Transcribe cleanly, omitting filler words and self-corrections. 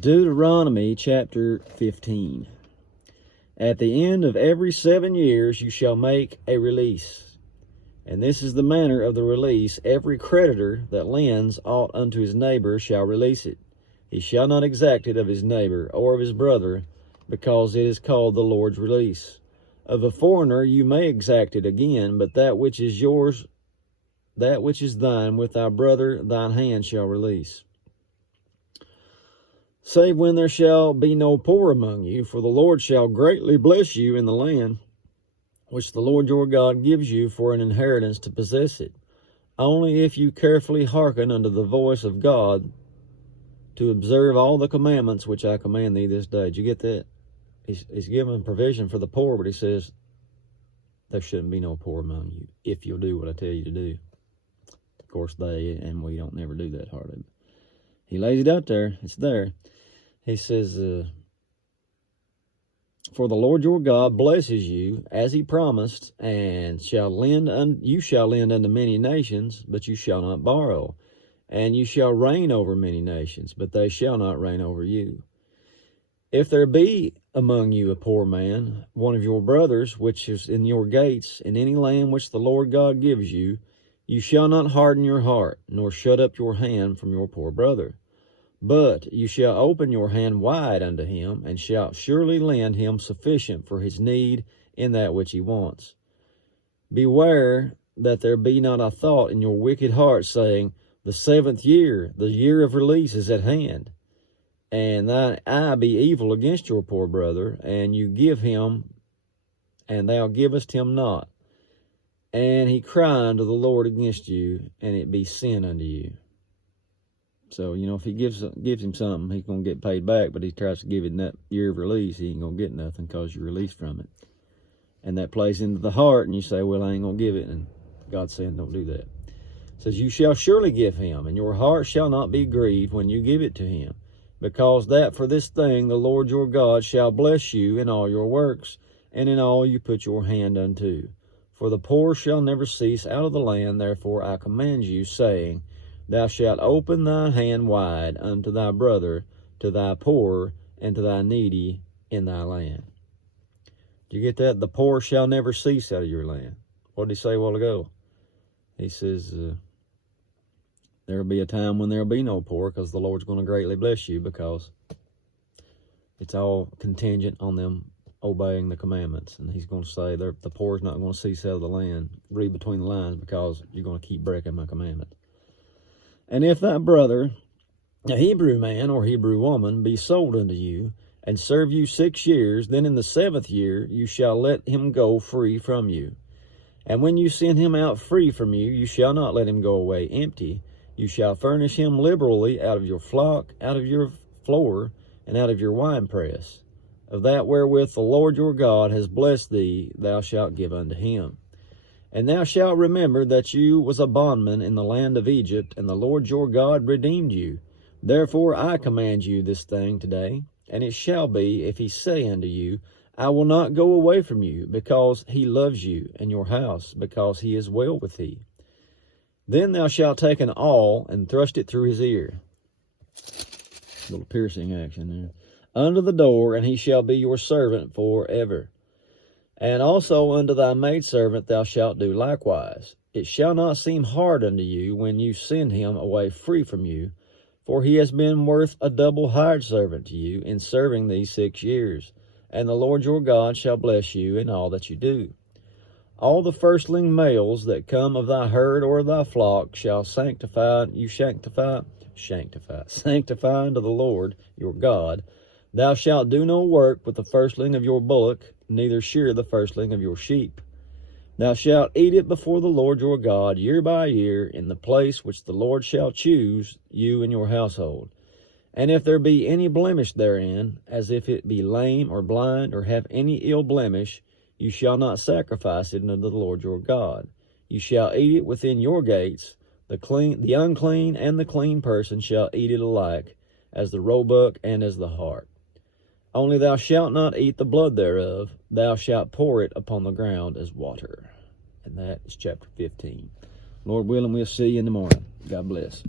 Deuteronomy chapter 15. At the end of every 7 years you shall make a release. And this is the manner of the release. Every creditor that lends aught unto his neighbor shall release it. He shall not exact it of his neighbor or of his brother, because it is called the Lord's release. Of a foreigner you may exact it again, but that which is yours, that which is thine with thy brother, thine hand shall release. Save when there shall be no poor among you, for the Lord shall greatly bless you in the land which the Lord your God gives you for an inheritance to possess it. Only if you carefully hearken unto the voice of God to observe all the commandments which I command thee this day. Did you get that? He's given provision for the poor, but he says there shouldn't be no poor among you if you'll do what I tell you to do. Of course, they and we don't never do that hardly. He lays it out there. It's there. He says, for the Lord your God blesses you as he promised, and you shall lend unto many nations, but you shall not borrow. And you shall reign over many nations, but they shall not reign over you. If there be among you a poor man, one of your brothers, which is in your gates, in any land which the Lord God gives you, you shall not harden your heart, nor shut up your hand from your poor brother. But you shall open your hand wide unto him, and shall surely lend him sufficient for his need in that which he wants. Beware that there be not a thought in your wicked heart, saying, the 7th year, the year of release, is at hand, and thine eye be evil against your poor brother, and you give him, and thou givest him not, and he cry unto the Lord against you, and it be sin unto you. So, if he gives him something, he's going to get paid back, but he tries to give him that year of release, he ain't going to get nothing because you're released from it. And that plays into the heart, and you say, well, I ain't going to give it, and God's saying don't do that. It says, you shall surely give him, and your heart shall not be grieved when you give it to him, because that for this thing the Lord your God shall bless you in all your works, and in all you put your hand unto. For the poor shall never cease out of the land, therefore I command you, saying, thou shalt open thy hand wide unto thy brother, to thy poor, and to thy needy in thy land. Do you get that? The poor shall never cease out of your land. What did he say a while ago? He says, there will be a time when there will be no poor, because the Lord's going to greatly bless you, because it's all contingent on them obeying the commandments. And he's going to say the poor is not going to cease out of the land. Read between the lines, because you're going to keep breaking my commandment. And if thy brother, a Hebrew man or Hebrew woman, be sold unto you, and serve you 6 years, then in the 7th year you shall let him go free from you. And when you send him out free from you, you shall not let him go away empty. You shall furnish him liberally out of your flock, out of your floor, and out of your winepress. Of that wherewith the Lord your God has blessed thee, thou shalt give unto him. And thou shalt remember that you was a bondman in the land of Egypt, and the Lord your God redeemed you. Therefore I command you this thing today. And it shall be, if he say unto you, I will not go away from you, because he loves you, and your house, because he is well with thee. Then thou shalt take an awl, and thrust it through his ear. Little piercing action there. Under the door, and he shall be your servant forever. And also unto thy maidservant thou shalt do likewise. It shall not seem hard unto you when you send him away free from you, for he has been worth a double hired servant to you in serving these 6 years. And the Lord your God shall bless you in all that you do. All the firstling males that come of thy herd or of thy flock shall sanctify unto the Lord your God. Thou shalt do no work with the firstling of your bullock, neither shear the firstling of your sheep. Thou shalt eat it before the Lord your God year by year in the place which the Lord shall choose, you and your household. And if there be any blemish therein, as if it be lame or blind or have any ill blemish, you shall not sacrifice it unto the Lord your God. You shall eat it within your gates. The unclean and the clean person shall eat it alike, as the roebuck and as the hart. Only thou shalt not eat the blood thereof. Thou shalt pour it upon the ground as water. And that is chapter 15. Lord willing, we'll see you in the morning. God bless.